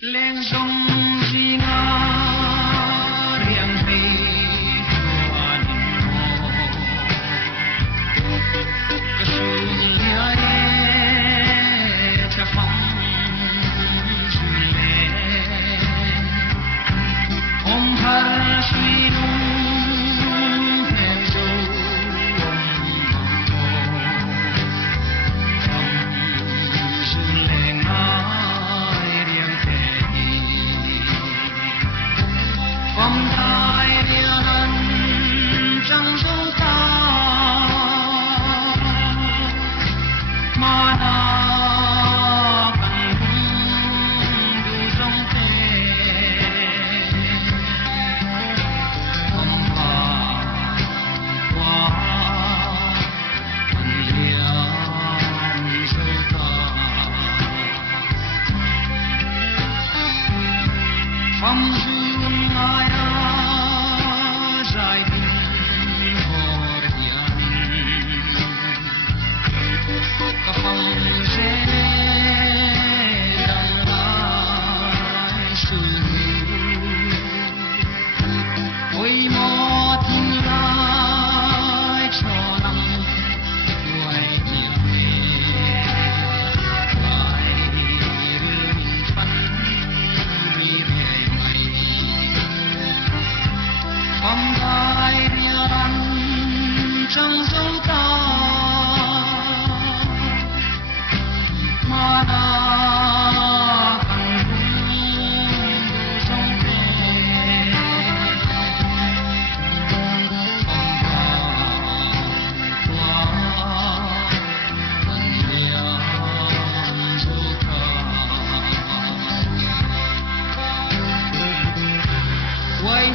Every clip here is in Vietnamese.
lên sông gì ngã riêng hay hoa đình hồ cái sự nhớ cho phong suy lệ ôm thar suy nung em dâu phong thái địa ân trong dấu ta mà na bằng đủ trong thế phong hoa qua bằng liang dấu ta phong dương ai dài tình hồ điền cả phong dễ đằng lại sự ôi mò tình lại cho năm quay nhẹ lại rừng phân vì phong thái địa ân trong dấu ta mà na bằng đủ trong thế phong hoa qua bằng liang dấu ta quay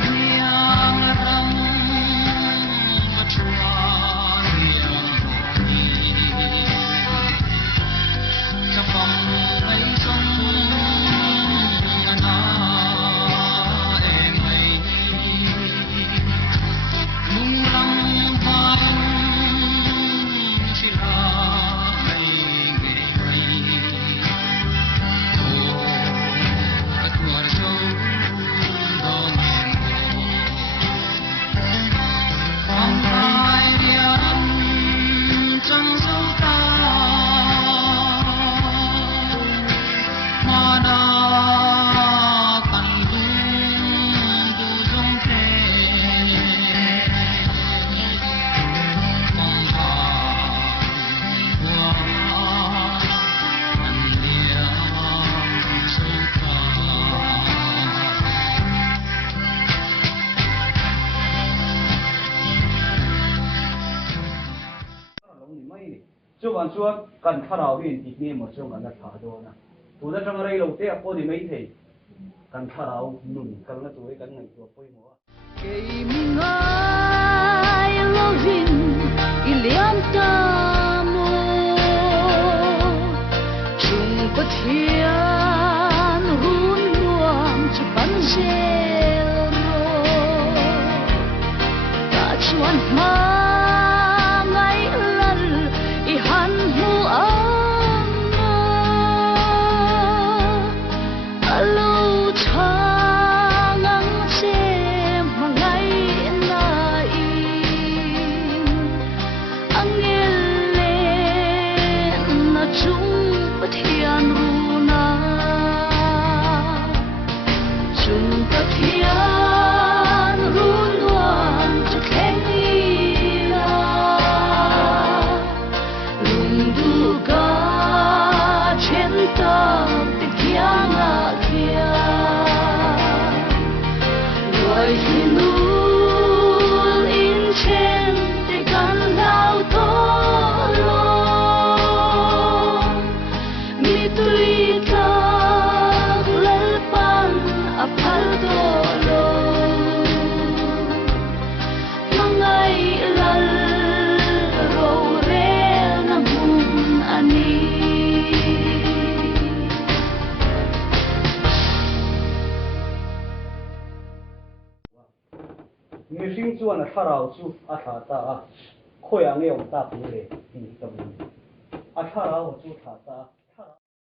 chú bạn chúa cần thà đào viên thì nghe một số cần là thà đồ na, phụ gia trong đây lâu thế có đi mấy thế, cần thà đào nung cần là tuổi cần ngày tuổi quay múa. Kay mingay lovin iliam tamo chung pathian hun nuam chupan zero ta chuan ma người sinh chuan là thà đào chú à thà ta khôi ang nghe ông ta cũng lệ thì tâm à thà đào chú thà ta